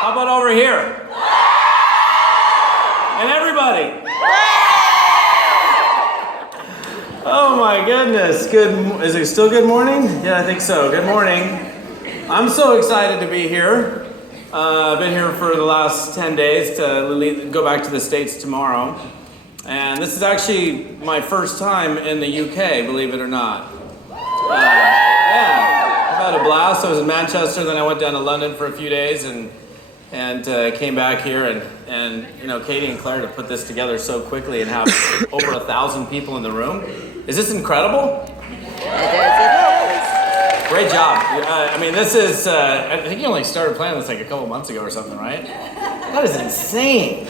How about over here? And everybody. Oh my goodness. Is it still good morning? Yeah, I think so. Good morning. I'm so excited to be here. I've been here for the last 10 days to go back to the States tomorrow. And this is actually my first time in the UK, believe it or not. Yeah, I've had a blast. I was in Manchester, then I went down to London for a few days and came back here. And you know, Katie and Claire to put this together so quickly and have over 1,000 people in the room. Is this incredible? It is. Great job. I mean, this is, I think you only started planning this like a couple months ago or something, right? That is insane.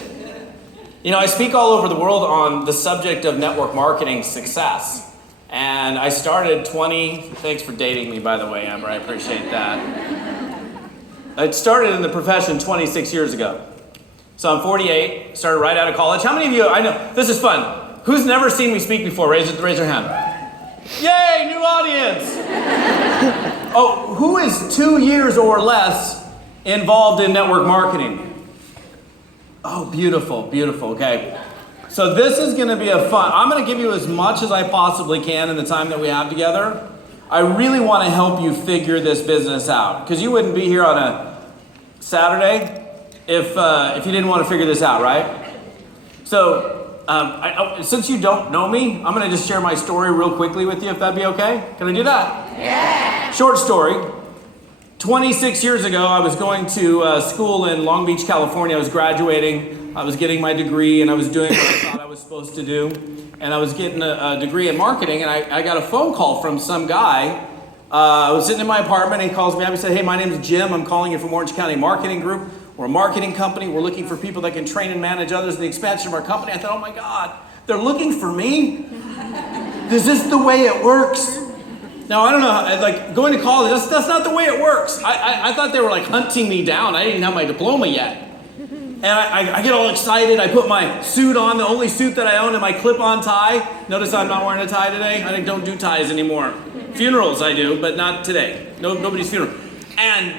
You know, I speak all over the world on the subject of network marketing success. And I started thanks for dating me, by the way, Amber, I appreciate that. I started in the profession 26 years ago. So I'm 48, started right out of college. How many of you, I know, this is fun. Who's never seen me speak before? Raise your hand. Yay, new audience. Oh, who is 2 years or less involved in network marketing? Oh, beautiful, beautiful, okay. So this is gonna be I'm gonna give you as much as I possibly can in the time that we have together. I really wanna help you figure this business out, because you wouldn't be here on a Saturday if you didn't wanna figure this out, right? So, since you don't know me, I'm gonna just share my story real quickly with you, if that'd be okay. Can I do that? Yeah. Short story. 26 years ago, I was going to school in Long Beach, California. I was graduating. I was getting my degree, and I was doing what I thought I was supposed to do. And I was getting a degree in marketing, and I got a phone call from some guy. I was sitting in my apartment, and he calls me up and said, "Hey, my name is Jim. I'm calling you from Orange County Marketing Group. We're a marketing company. We're looking for people that can train and manage others in the expansion of our company." I thought, oh my God, they're looking for me? Is this the way it works? Now, I don't know, like going to college, that's not the way it works. I thought they were like hunting me down. I didn't even have my diploma yet. And I get all excited. I put my suit on, the only suit that I own, and my clip-on tie. Notice I'm not wearing a tie today. I don't do ties anymore. Funerals I do, but not today. Nobody's funeral. And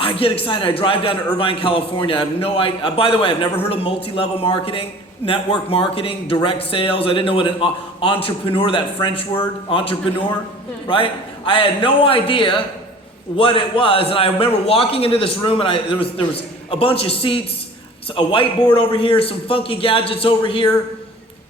I get excited. I drive down to Irvine, California. I have no idea. By the way, I've never heard of multi-level marketing, network marketing, direct sales. I didn't know what an entrepreneur, that French word, entrepreneur, right? I had no idea what it was. And I remember walking into this room, and there was a bunch of seats, a whiteboard over here, some funky gadgets over here.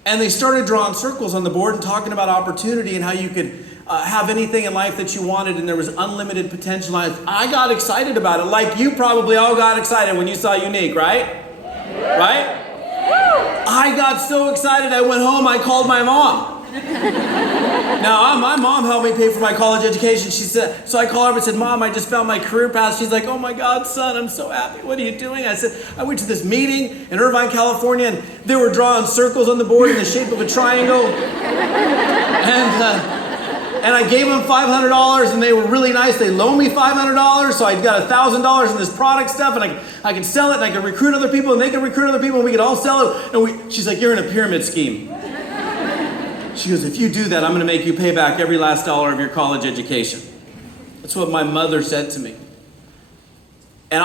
And they started drawing circles on the board and talking about opportunity and how you could have anything in life that you wanted, and there was unlimited potential. I got excited about it, like you probably all got excited when you saw Unique, right? Right? I got so excited, I went home, I called my mom. Now, my mom helped me pay for my college education. She said, so I called her up and said, "Mom, I just found my career path." She's like, "Oh my God, son, I'm so happy. What are you doing?" I said, "I went to this meeting in Irvine, California, and they were drawing circles on the board in the shape of a triangle. And I gave them $500, and they were really nice. They loaned me $500, so I got $1,000 in this product stuff, and I can sell it, and I can recruit other people, and they can recruit other people, and we can all sell it." And she's like, "You're in a pyramid scheme." She goes, "If you do that, I'm going to make you pay back every last dollar of your college education." That's what my mother said to me. And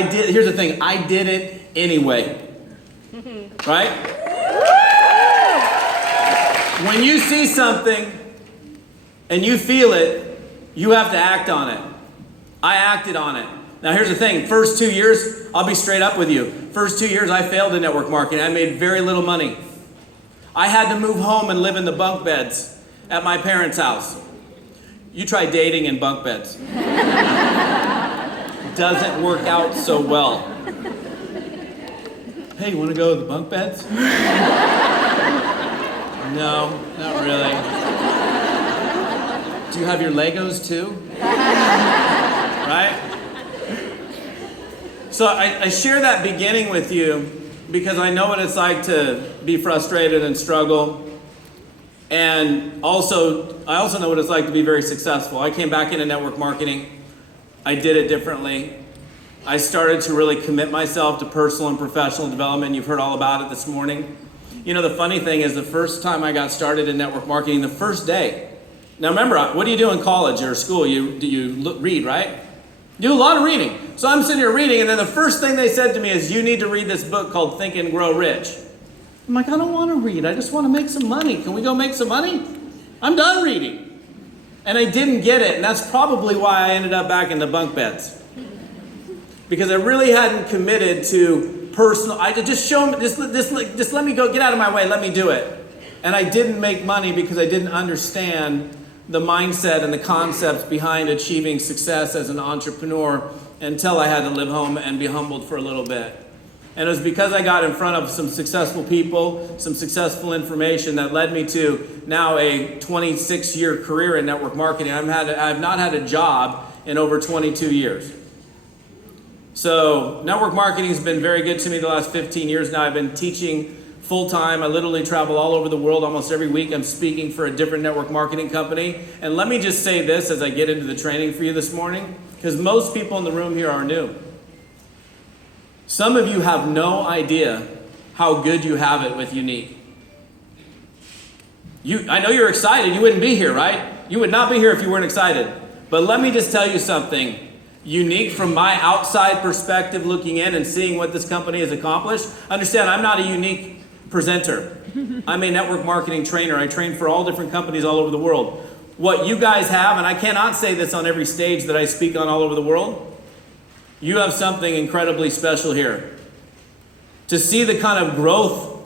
here's the thing, I did it anyway. Right? When you see something and you feel it, you have to act on it. I acted on it. Now here's the thing, first 2 years, I'll be straight up with you. First 2 years I failed in network marketing. I made very little money. I had to move home and live in the bunk beds at my parents' house. You try dating in bunk beds. Doesn't work out so well. "Hey, you want to go to the bunk beds?" No, not really. "Do you have your Legos too?" Right? So I share that beginning with you because I know what it's like to be frustrated and struggle. And I also know what it's like to be very successful. I came back into network marketing. I did it differently. I started to really commit myself to personal and professional development. You've heard all about it this morning. You know, the funny thing is the first time I got started in network marketing, the first day. Now remember, what do you do in college or school? You read, right? Do a lot of reading. So I'm sitting here reading, and then the first thing they said to me is, you need to read this book called Think and Grow Rich. I'm like, I don't want to read. I just want to make some money. Can we go make some money? I'm done reading. And I didn't get it, and that's probably why I ended up back in the bunk beds. Because I really hadn't committed to personal, just let me go, get out of my way, let me do it. And I didn't make money because I didn't understand the mindset and the concepts behind achieving success as an entrepreneur until I had to live home and be humbled for a little bit. And it was because I got in front of some successful people, some successful information that led me to now a 26-year career in network marketing. I've not had a job in over 22 years. So network marketing has been very good to me the last 15 years now. I've been teaching full-time. I literally travel all over the world. Almost every week I'm speaking for a different network marketing company. And let me just say this as I get into the training for you this morning, because most people in the room here are new. Some of you have no idea how good you have it with Unique. I know you're excited. You wouldn't be here, right? You would not be here if you weren't excited. But let me just tell you something. Unique from my outside perspective looking in and seeing what this company has accomplished. Understand, I'm not a unique presenter. I'm a network marketing trainer. I train for all different companies all over the world. What you guys have, and I cannot say this on every stage that I speak on all over the world, you have something incredibly special here. To see the kind of growth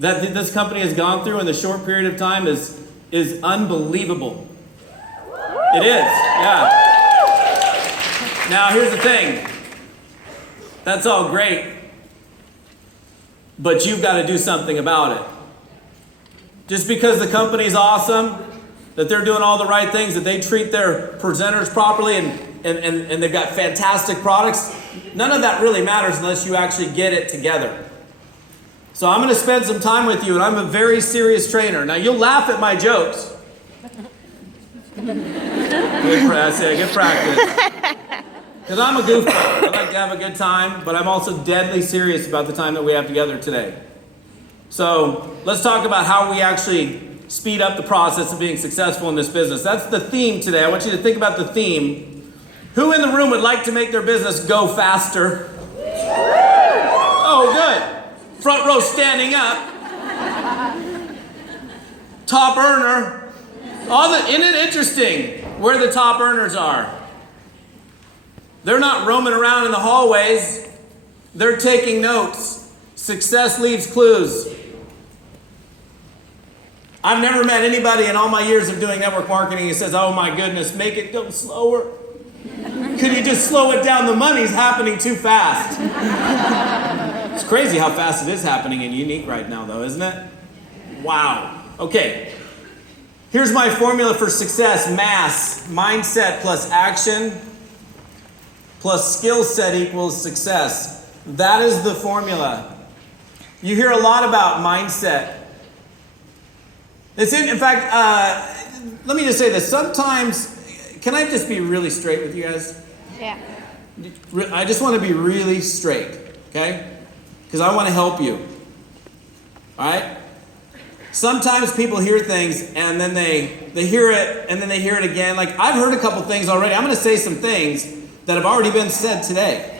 that this company has gone through in the short period of time is unbelievable. It is, yeah. Now, here's the thing. That's all great, but you've got to do something about it. Just because the company's awesome, that they're doing all the right things, that they treat their presenters properly, and they've got fantastic products, none of that really matters unless you actually get it together. So I'm going to spend some time with you, and I'm a very serious trainer. Now, you'll laugh at my jokes. Good practice. Because I'm a goofball. I like to have a good time, but I'm also deadly serious about the time that we have together today. So let's talk about how we actually speed up the process of being successful in this business. That's the theme today. I want you to think about the theme. Who in the room would like to make their business go faster? Oh, good. Front row standing up. Top earner. Isn't it interesting where the top earners are? They're not roaming around in the hallways. They're taking notes. Success leaves clues. I've never met anybody in all my years of doing network marketing who says, oh my goodness, make it go slower. Could you just slow it down? The money's happening too fast. It's crazy how fast it is happening in Unique right now, though, isn't it? Wow. Okay. Here's my formula for success. Mass, mindset plus action plus skill set equals success. That is the formula. You hear a lot about mindset. In fact, let me just say this. Sometimes, can I just be really straight with you guys? Yeah. I just want to be really straight, okay? Because I want to help you. All right? Sometimes people hear things and then they hear it and then they hear it again. Like, I've heard a couple things already. I'm going to say some things that have already been said today.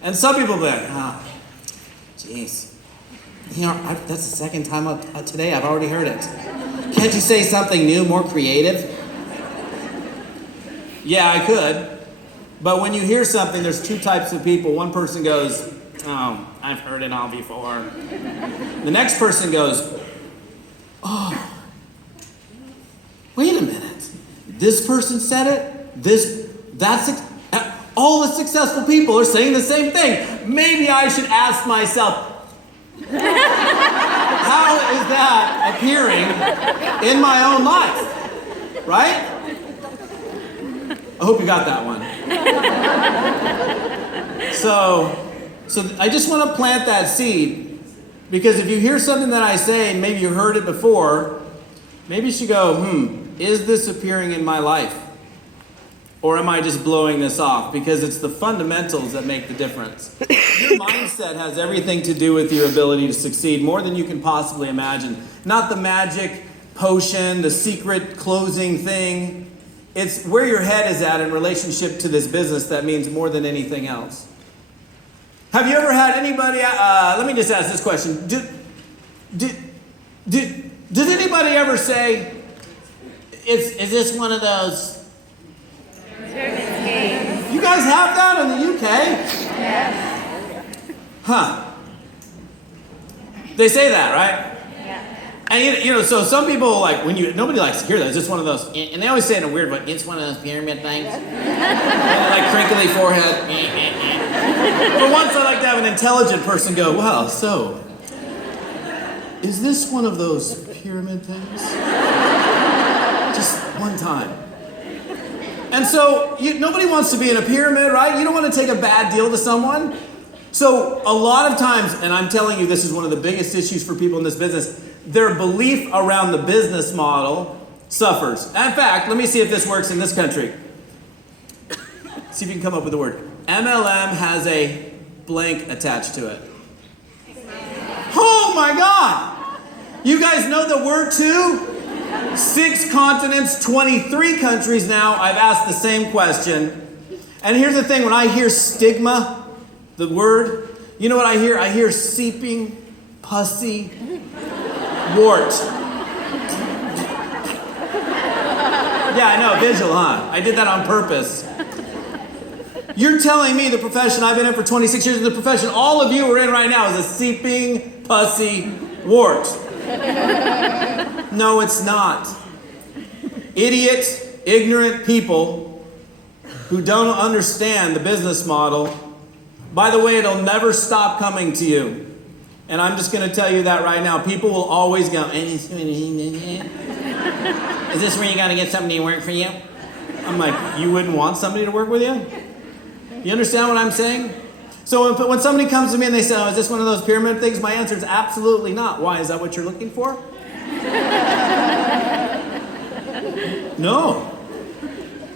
And some people will be like, jeez. You know, that's the second time today I've already heard it. Can't you say something new, more creative? Yeah, I could. But when you hear something, there's two types of people. One person goes, oh, I've heard it all before. The next person goes, oh, wait a minute. This person said it? All the successful people are saying the same thing. Maybe I should ask myself, how is that appearing in my own life? Right? I hope you got that one. So I just want to plant that seed, because if you hear something that I say and maybe you heard it before, maybe you should go, is this appearing in my life? Or am I just blowing this off? Because it's the fundamentals that make the difference. Your mindset has everything to do with your ability to succeed, more than you can possibly imagine. Not the magic potion, the secret closing thing. It's where your head is at in relationship to this business that means more than anything else. Have you ever had anybody, let me just ask this question. Did anybody ever say, is this one of those? You guys have that in the UK? Yes. Huh. They say that, right? Yeah. And you know, so some people like nobody likes to hear that. It's just one of those, and they always say it in a weird way. It's one of those pyramid things, like crinkly forehead. But once I like to have an intelligent person go, "Wow, so is this one of those pyramid things?" Just one time. And so nobody wants to be in a pyramid, right? You don't want to take a bad deal to someone. So a lot of times, and I'm telling you, this is one of the biggest issues for people in this business, their belief around the business model suffers. In fact, let me see if this works in this country. See if you can come up with the word. MLM has a blank attached to it. Oh my God! You guys know the word too? 6 continents, 23 countries now, I've asked the same question. And here's the thing, when I hear stigma, the word, you know what I hear? I hear seeping, pussy, wart. Yeah, I know, visual, huh? I did that on purpose. You're telling me the profession I've been in for 26 years, the profession all of you are in right now is a seeping, pussy, wart. No, it's not. Idiot, ignorant people who don't understand the business model. By the way, it'll never stop coming to you. And I'm just going to tell you that right now. People will always go, is this where you got to get somebody to work for you? I'm like, you wouldn't want somebody to work with you? You understand what I'm saying? So when somebody comes to me and they say, oh, is this one of those pyramid things? My answer is absolutely not. Why? Is that what you're looking for? No.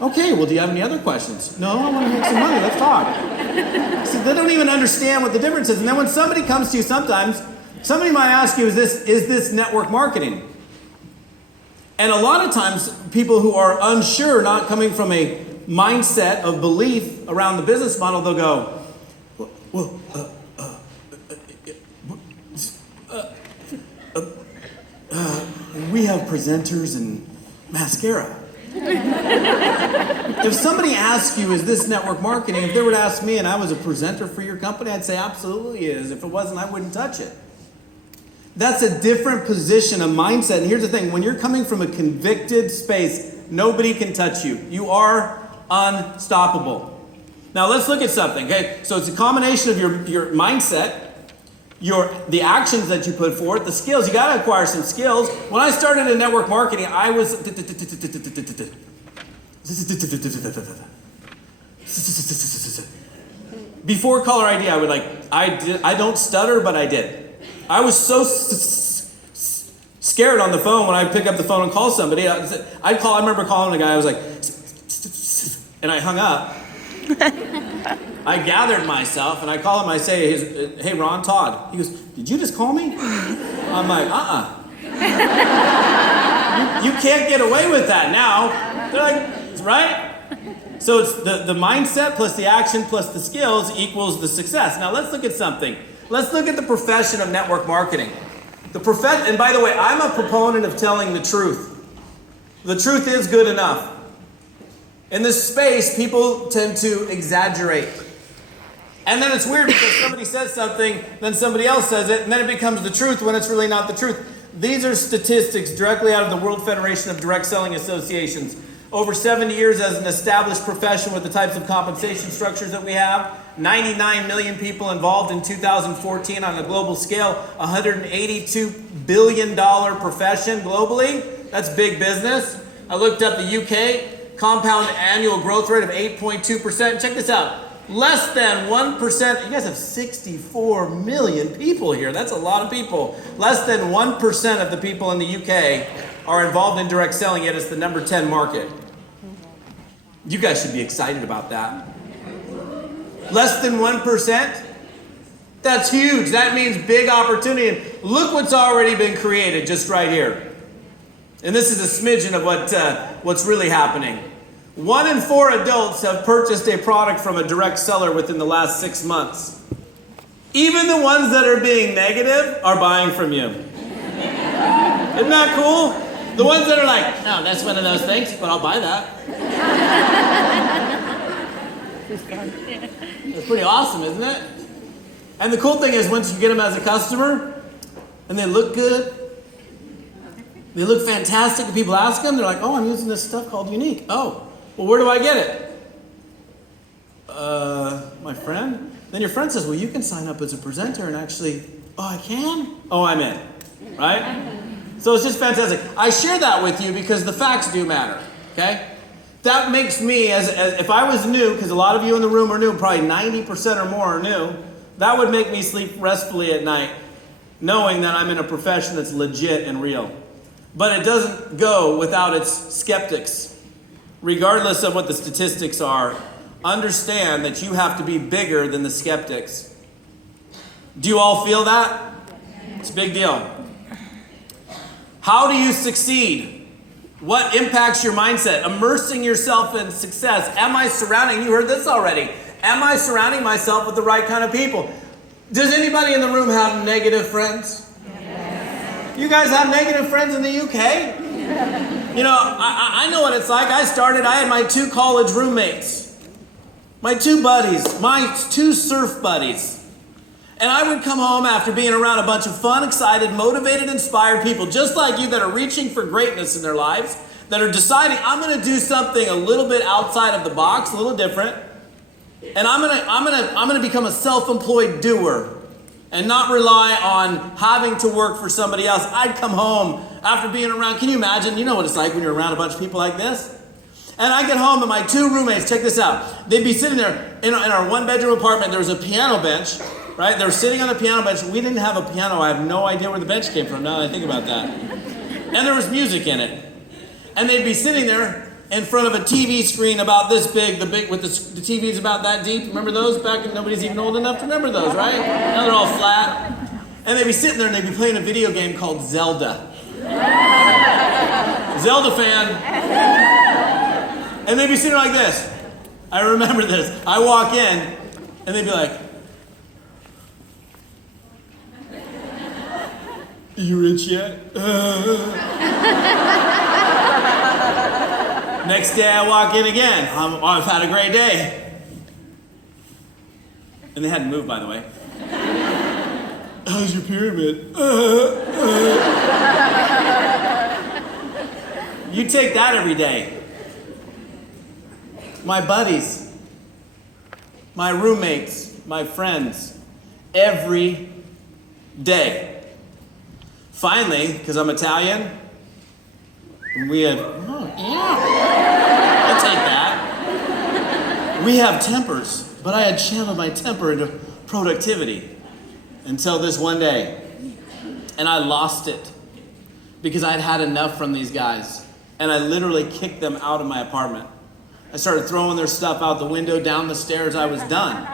Okay, well, do you have any other questions? No, I want to make some money. Let's talk. So they don't even understand what the difference is. And then when somebody comes to you sometimes, somebody might ask you, is this network marketing? And a lot of times, people who are unsure, not coming from a mindset of belief around the business model, they'll go, well, we have presenters and mascara. If somebody asks you, is this network marketing? If they were to ask me and I was a presenter for your company, I'd say absolutely it is. If it wasn't, I wouldn't touch it. That's a different position, a mindset. And here's the thing, when you're coming from a convicted space, nobody can touch you. You are unstoppable. Now let's look at something, okay? So it's a combination of your mindset, the actions that you put forth, the skills. You got to acquire some skills. When I started in network marketing, I was before caller ID. I don't stutter, but I did. I was so scared on the phone when I pick up the phone and call somebody. I remember calling a guy. I was like, and I hung up. I gathered myself and I call him. I say, hey, Ron, Todd. He goes, did you just call me? I'm like, You can't get away with that now. They're like, right? So it's the mindset plus the action plus the skills equals the success. Now let's look at something. Let's look at the profession of network marketing. And by the way, I'm a proponent of telling the truth. The truth is good enough. In this space, people tend to exaggerate. And then it's weird because somebody says something, then somebody else says it, and then it becomes the truth when it's really not the truth. These are statistics directly out of the World Federation of Direct Selling Associations. Over 70 years as an established profession with the types of compensation structures that we have, 99 million people involved in 2014 on a global scale, $182 billion profession globally. That's big business. I looked up the UK, compound annual growth rate of 8.2%. Check this out. Less than 1%, you guys have 64 million people here. That's a lot of people. Less than 1% of the people in the UK are involved in direct selling, yet it's the number 10 market. You guys should be excited about that. Less than 1%? That's huge. That means big opportunity. And look what's already been created just right here. And this is a smidgen of what's really happening. 1 in 4 adults have purchased a product from a direct seller within the last 6 months. Even the ones that are being negative are buying from you. Isn't that cool? The ones that are like, oh, that's one of those things, but I'll buy that. It's pretty awesome, isn't it? And the cool thing is, once you get them as a customer, and they look good, they look fantastic, and people ask them, they're like, oh, I'm using this stuff called Unique. Oh, well, where do I get it? My friend? Then your friend says, well, you can sign up as a presenter and actually, oh, I can? Oh, I'm in, right? So it's just fantastic. I share that with you because the facts do matter, okay? That makes me, as if I was new, because a lot of you in the room are new, probably 90% or more are new, that would make me sleep restfully at night, knowing that I'm in a profession that's legit and real. But it doesn't go without its skeptics. Regardless of what the statistics are, understand that you have to be bigger than the skeptics. Do you all feel that? It's a big deal. How do you succeed? What impacts your mindset? Immersing yourself in success. Am I surrounding, you heard this already, am I surrounding myself with the right kind of people? Does anybody in the room have negative friends? Yes. You guys have negative friends in the UK? You know, I know what it's like. I had my 2 college roommates, my 2 buddies, my 2 surf buddies. And I would come home after being around a bunch of fun, excited, motivated, inspired people, just like you, that are reaching for greatness in their lives, that are deciding, I'm going to do something a little bit outside of the box, a little different, and I'm going to become a self-employed doer and not rely on having to work for somebody else. I'd come home after being around, can you imagine? You know what it's like when you're around a bunch of people like this? And I get home and my 2 roommates, check this out, they'd be sitting there in our 1-bedroom apartment. There was a piano bench, right? They were sitting on the piano bench. We didn't have a piano. I have no idea where the bench came from now that I think about that. And there was music in it. And they'd be sitting there in front of a TV screen about this big, the TV's about that deep. Remember those back? Nobody's even old enough to remember those, right? Now they're all flat. And they'd be sitting there and they'd be playing a video game called Zelda. Zelda fan. And they'd be sitting like this. I remember this. I walk in and they'd be like, you rich yet? Next day I walk in again. I've had a great day. And they hadn't moved, by the way. How's your pyramid? You take that every day. My buddies, my roommates, my friends, every day. Finally, because I'm Italian, we have, oh yeah, I'll take that. We have tempers, but I had channeled my temper into productivity until this one day. And I lost it because I'd had enough from these guys. And I literally kicked them out of my apartment. I started throwing their stuff out the window, down the stairs. I was done.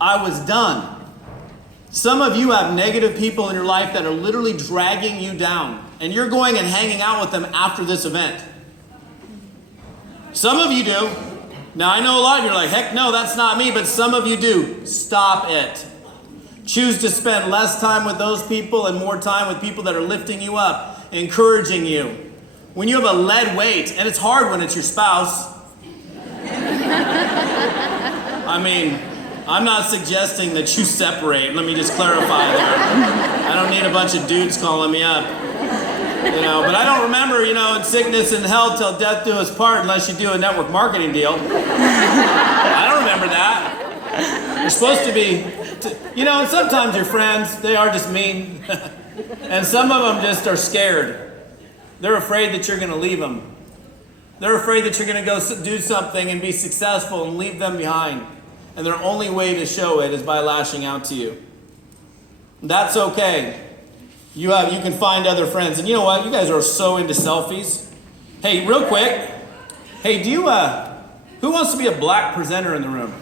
I was done. Some of you have negative people in your life that are literally dragging you down, and you're going and hanging out with them after this event. Some of you do. Now, I know a lot of you are like, heck no, that's not me, but some of you do. Stop it. Choose to spend less time with those people and more time with people that are lifting you up, encouraging you. When you have a lead weight, and it's hard when it's your spouse. I mean, I'm not suggesting that you separate. Let me just clarify there. I don't need a bunch of dudes calling me up. But I don't remember, in sickness and health till death do us part unless you do a network marketing deal. I don't remember that. You're supposed to be, and sometimes your friends, they are just mean. And some of them just are scared. They're afraid that you're going to leave them. They're afraid that you're going to go do something and be successful and leave them behind. And their only way to show it is by lashing out to you. That's okay. You can find other friends. And you know what? You guys are so into selfies. Hey, real quick. Hey, who wants to be a black presenter in the room?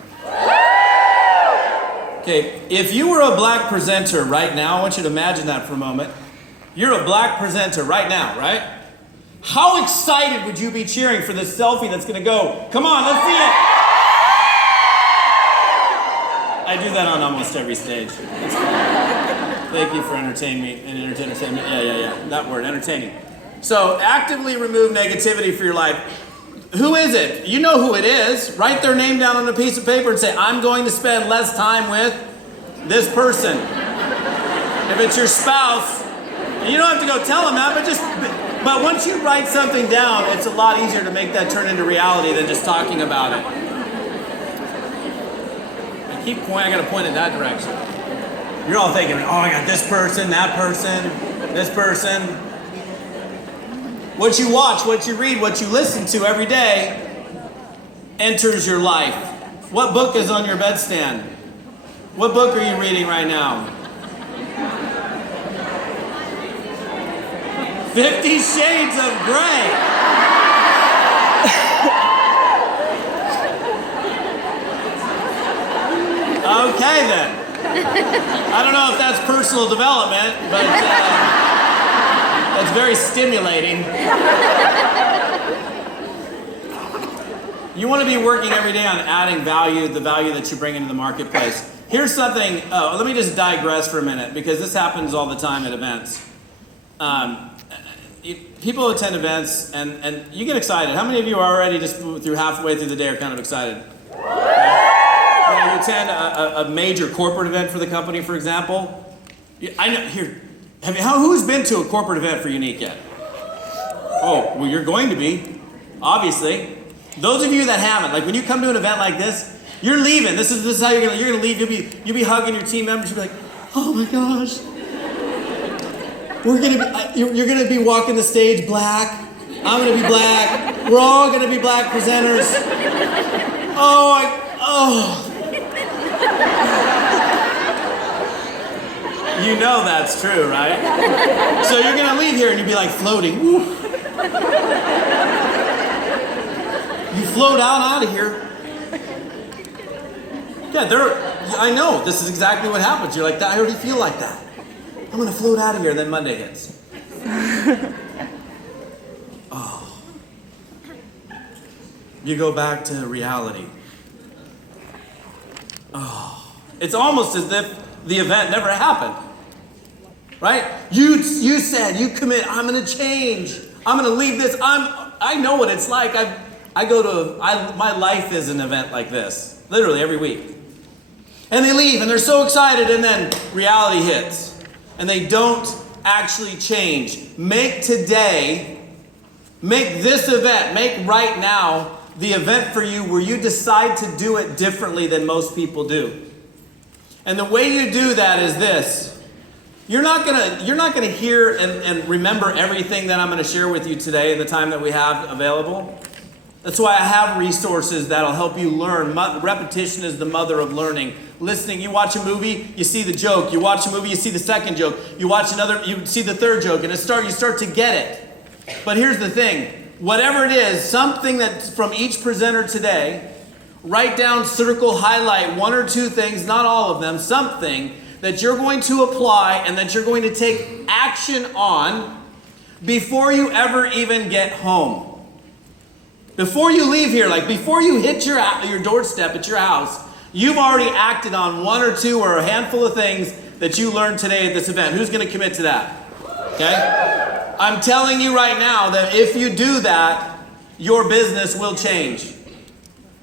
Okay, if you were a black presenter right now, I want you to imagine that for a moment. You're a black presenter right now, right? How excited would you be cheering for this selfie that's going to go, come on, let's see it. I do that on almost every stage. Thank you for entertaining me. Entertainment. Yeah. That word, entertaining. So actively remove negativity for your life. Who is it? You know who it is. Write their name down on a piece of paper and say, I'm going to spend less time with this person. If it's your spouse, and you don't have to go tell them that, but once you write something down, it's a lot easier to make that turn into reality than just talking about it. I gotta point in that direction. You're all thinking, oh, I got this person, that person, this person. What you watch, what you read, what you listen to every day enters your life. What book is on your bedstand? What book are you reading right now? 50 Shades of Grey. Okay then. I don't know if that's personal development, but that's very stimulating. You want to be working every day on adding value, the value that you bring into the marketplace. Here's something, let me just digress for a minute, because this happens all the time at events. People attend events and you get excited. How many of you are already just through halfway through the day are kind of excited? You attend a major corporate event for the company, for example. I know here. Who's been to a corporate event for Unique yet? Oh, well, you're going to be, obviously. Those of you that haven't, like when you come to an event like this, you're leaving. This is how you're gonna leave. You'll be hugging your team members. You'll be like, oh my gosh, you're gonna be walking the stage black. I'm gonna be black. We're all gonna be black presenters. Oh. You know that's true, right? So you're gonna leave here and you'll be like floating. Woo. You float out of here. Yeah, I know, this is exactly what happens. You're like, I already feel like that. I'm gonna float out of here, then Monday hits. Oh. You go back to reality. Oh. It's almost as if the event never happened. Right? You said, you commit, I'm gonna change. I'm gonna leave this. I know what it's like. My life is an event like this, literally every week. And they leave and they're so excited and then reality hits. And they don't actually change. Make this event, make right now the event for you where you decide to do it differently than most people do. And the way you do that is this. You're not gonna hear and remember everything that I'm gonna share with you today in the time that we have available. That's why I have resources that'll help you learn. Repetition is the mother of learning. Listening, you watch a movie, you see the joke. You watch a movie, you see the second joke. You watch another, you see the third joke, and you start to get it. But here's the thing, whatever it is, something that's from each presenter today, write down, circle, highlight one or two things, not all of them, something that you're going to apply and that you're going to take action on before you ever even get home. Before you leave here, like before you hit your doorstep at your house, you've already acted on one or two or a handful of things that you learned today at this event. Who's going to commit to that? Okay? I'm telling you right now that if you do that, your business will change.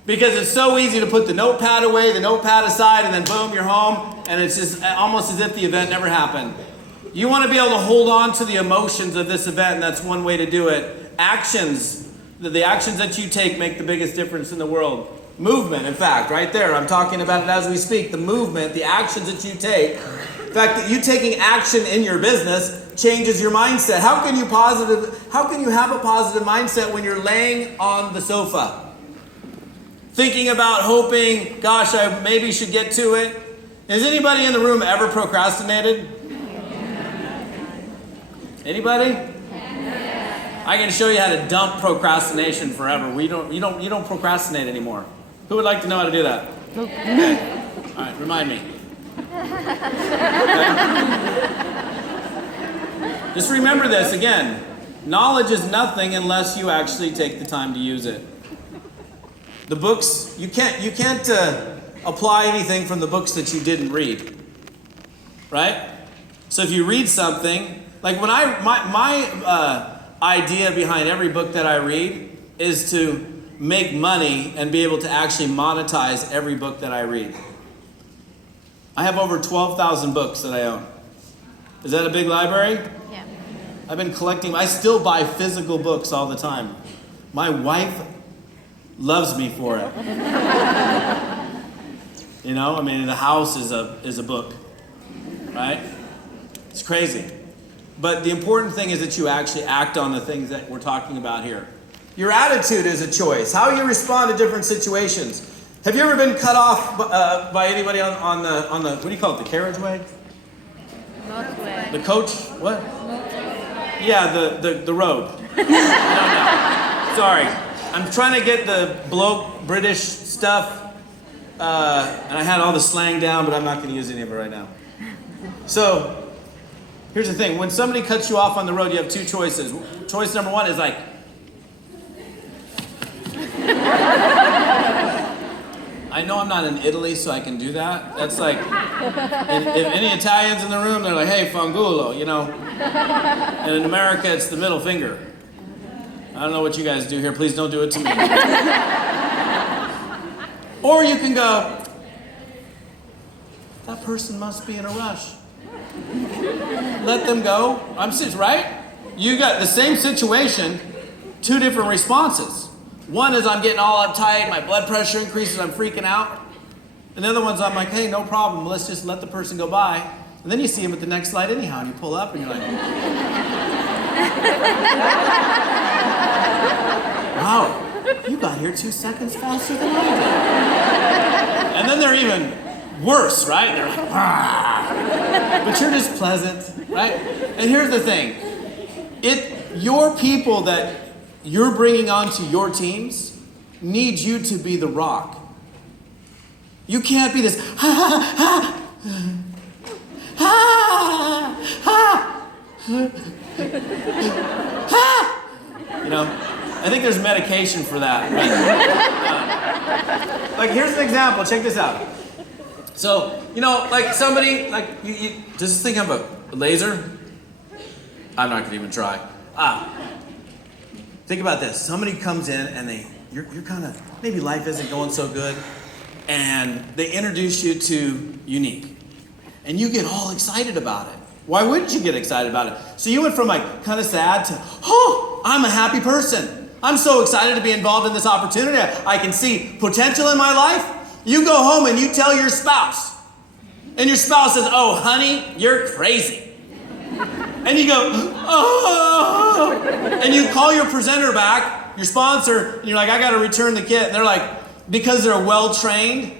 Because it's so easy to put the notepad away, the notepad aside, and then boom, you're home, and it's just almost as if the event never happened. You want to be able to hold on to the emotions of this event, and that's one way to do it. Actions. The actions that you take make the biggest difference in the world. Movement, in fact, right there. I'm talking about it as we speak. The movement, the actions that you take. In fact, that you taking action in your business changes your mindset. How can you have a positive mindset when you're laying on the sofa? Thinking about, hoping, gosh, I maybe should get to it. Has anybody in the room ever procrastinated? Anybody? I can show you how to dump procrastination forever. You don't procrastinate anymore. Who would like to know how to do that? Okay. All right, remind me. Okay. Just remember this again. Knowledge is nothing unless you actually take the time to use it. The books, you can't apply anything from the books that you didn't read, right? So if you read something, like when my idea behind every book that I read is to make money and be able to actually monetize every book that I read. I have over 12,000 books that I own. Is that a big library? Yeah. I've been collecting. I still buy physical books all the time. My wife loves me for it. You know, I mean, the house is a book, right? It's crazy. But the important thing is that you actually act on the things that we're talking about here. Your attitude is a choice. How you respond to different situations. Have you ever been cut off by anybody on the what do you call it? The carriageway? Motorway. The coach? What? Yeah, the road. No. Sorry. I'm trying to get the British stuff, and I had all the slang down, but I'm not going to use any of it right now. So, here's the thing. When somebody cuts you off on the road, you have two choices. Choice number one is like, I know I'm not in Italy, so I can do that. That's like, if any Italians in the room, they're like, hey, fangulo, you know. And in America, it's the middle finger. I don't know what you guys do here. Please don't do it to me. Or you can go, that person must be in a rush. Let them go. I'm serious, right? You got the same situation, two different responses. One is I'm getting all uptight, my blood pressure increases, I'm freaking out. And the other one's I'm like, hey, no problem, let's just let the person go by. And then you see him at the next light anyhow, and you pull up and you're like, wow, you got here 2 seconds faster than I did. And then they're even worse, right? They're like, ah. But you're just pleasant, right? And here's the thing. Your people that you're bringing onto your teams need you to be the rock. You can't be this, ha, ha, ha, ha, ha. You know, I think there's medication for that. Right? Like, here's an example. Check this out. So, you know, like somebody, like, you just think of a laser. I'm not gonna even try. Think about this. Somebody comes in and you're kind of, maybe life isn't going so good, and they introduce you to Unique. And you get all excited about it. Why wouldn't you get excited about it? So you went from like kind of sad to, oh, I'm a happy person. I'm so excited to be involved in this opportunity. I can see potential in my life. You go home and you tell your spouse. And your spouse says, oh, honey, you're crazy. And you go, oh. And you call your presenter back, your sponsor, and you're like, I got to return the kit. And they're like, because they're well-trained,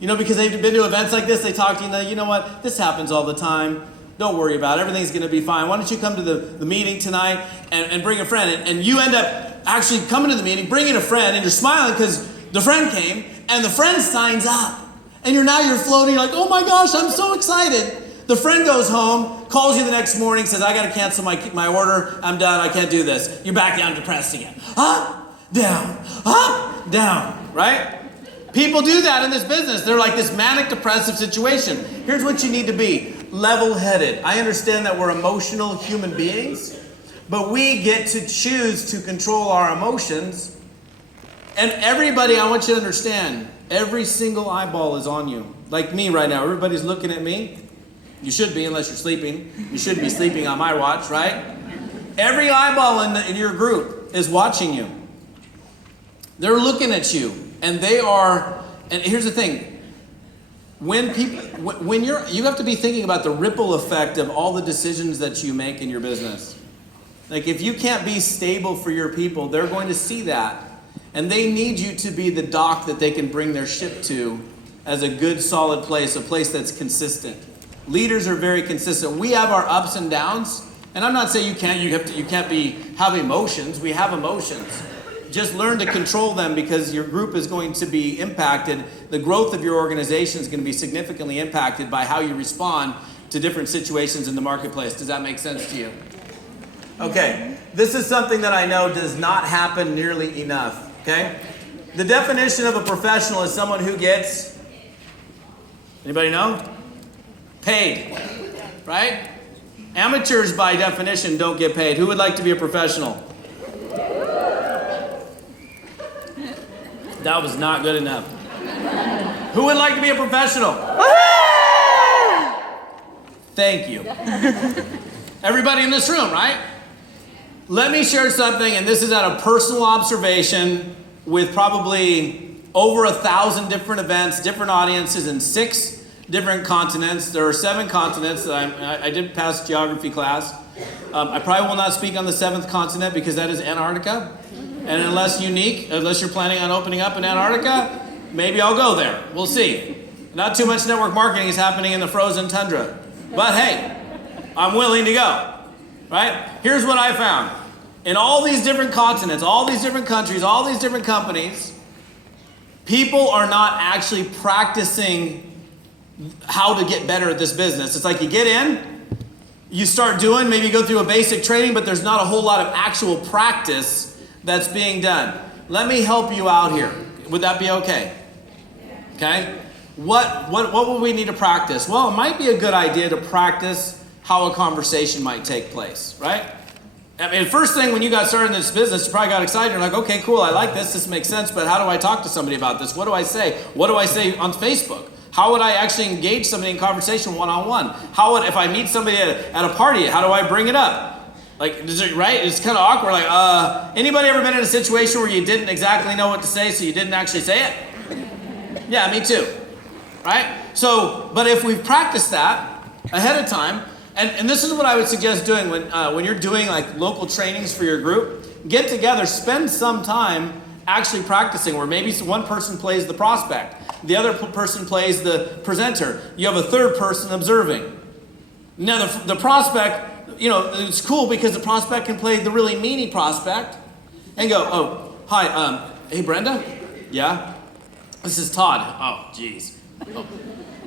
you know, because they've been to events like this, they talk to you and they, you know what, this happens all the time. Don't worry about it. Everything's going to be fine. Why don't you come to the meeting tonight and bring a friend? And you end up actually coming to the meeting, bringing a friend, and you're smiling because the friend came, and the friend signs up. And you're floating, you're like, oh my gosh, I'm so excited. The friend goes home, calls you the next morning, says, I got to cancel my order. I'm done. I can't do this. You're back down depressed again. Up, down, right? People do that in this business. They're like this manic depressive situation. Here's what you need to be. Level-headed. I understand that we're emotional human beings, but we get to choose to control our emotions. And everybody, I want you to understand, every single eyeball is on you. Like me right now. Everybody's looking at me. You should be, unless you're sleeping. You shouldn't be sleeping on my watch, right? Every eyeball in your group is watching you. They're looking at you, and they are. And here's the thing: you have to be thinking about the ripple effect of all the decisions that you make in your business. Like, if you can't be stable for your people, they're going to see that, and they need you to be the dock that they can bring their ship to as a good, solid place, a place that's consistent. Leaders are very consistent. We have our ups and downs, and I'm not saying you can't have emotions. We have emotions. Just learn to control them, because your group is going to be impacted. The growth of your organization is going to be significantly impacted by how you respond to different situations in the marketplace. Does that make sense to you? Okay, this is something that I know does not happen nearly enough, okay? The definition of a professional is someone who gets, anybody know? Paid, right? Amateurs by definition don't get paid. Who would like to be a professional? That was not good enough. Who would like to be a professional? Thank you. Everybody in this room, right? Let me share something, and this is out of personal observation with probably over 1,000 different events, different audiences in 6 different continents. There are 7 continents that I did pass geography class. I probably will not speak on the 7th continent because that is Antarctica. And unless you're planning on opening up in Antarctica, maybe I'll go there. We'll see. Not too much network marketing is happening in the frozen tundra. But hey, I'm willing to go. Right? Here's what I found. In all these different continents, all these different countries, all these different companies, people are not actually practicing how to get better at this business. It's like you get in, you start doing, maybe you go through a basic training, but there's not a whole lot of actual practice that's being done. Let me help you out here. Would that be okay? Okay? What would we need to practice? Well, it might be a good idea to practice how a conversation might take place, right? I mean, first thing when you got started in this business, you probably got excited. You're like, okay, cool, I like this makes sense, but how do I talk to somebody about this? What do I say? What do I say on Facebook? How would I actually engage somebody in conversation one-on-one? If I meet somebody at a party, how do I bring it up? Like, right? It's kind of awkward. Like, anybody ever been in a situation where you didn't exactly know what to say, so you didn't actually say it? Yeah, me too. Right? So, but if we've practiced that ahead of time, and this is what I would suggest doing when you're doing like local trainings for your group, get together, spend some time actually practicing where maybe one person plays the prospect, the other person plays the presenter, you have a third person observing. Now the prospect, it's cool because the prospect can play the really meany prospect and go, oh, hi, hey Brenda? Yeah? This is Todd. Oh, geez. Oh.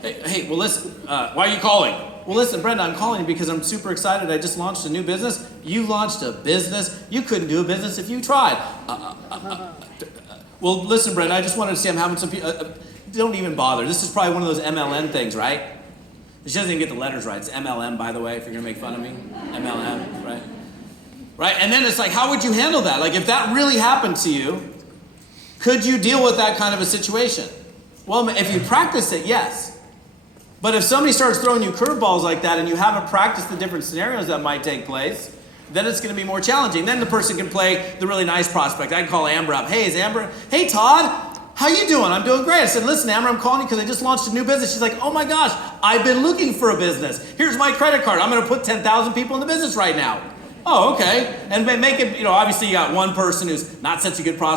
Hey, well listen, why are you calling? Well listen, Brenda, I'm calling you because I'm super excited. I just launched a new business. You launched a business? You couldn't do a business if you tried. Well listen, Brenda, I just wanted to say I'm having some people, don't even bother. This is probably one of those MLM things, right? She doesn't even get the letters right. It's MLM, by the way, if you're gonna make fun of me. MLM, right? Right, and then it's like, how would you handle that? Like if that really happened to you, could you deal with that kind of a situation? Well, if you practice it, yes. But if somebody starts throwing you curveballs like that and you haven't practiced the different scenarios that might take place, then it's going to be more challenging. Then the person can play the really nice prospect. I can call Amber up. Hey, is Amber? Hey, Todd. How you doing? I'm doing great. I said, listen, Amber, I'm calling you because I just launched a new business. She's like, oh my gosh, I've been looking for a business. Here's my credit card. I'm going to put 10,000 people in the business right now. Oh, okay. And make it, obviously you got one person who's not such a good prospect.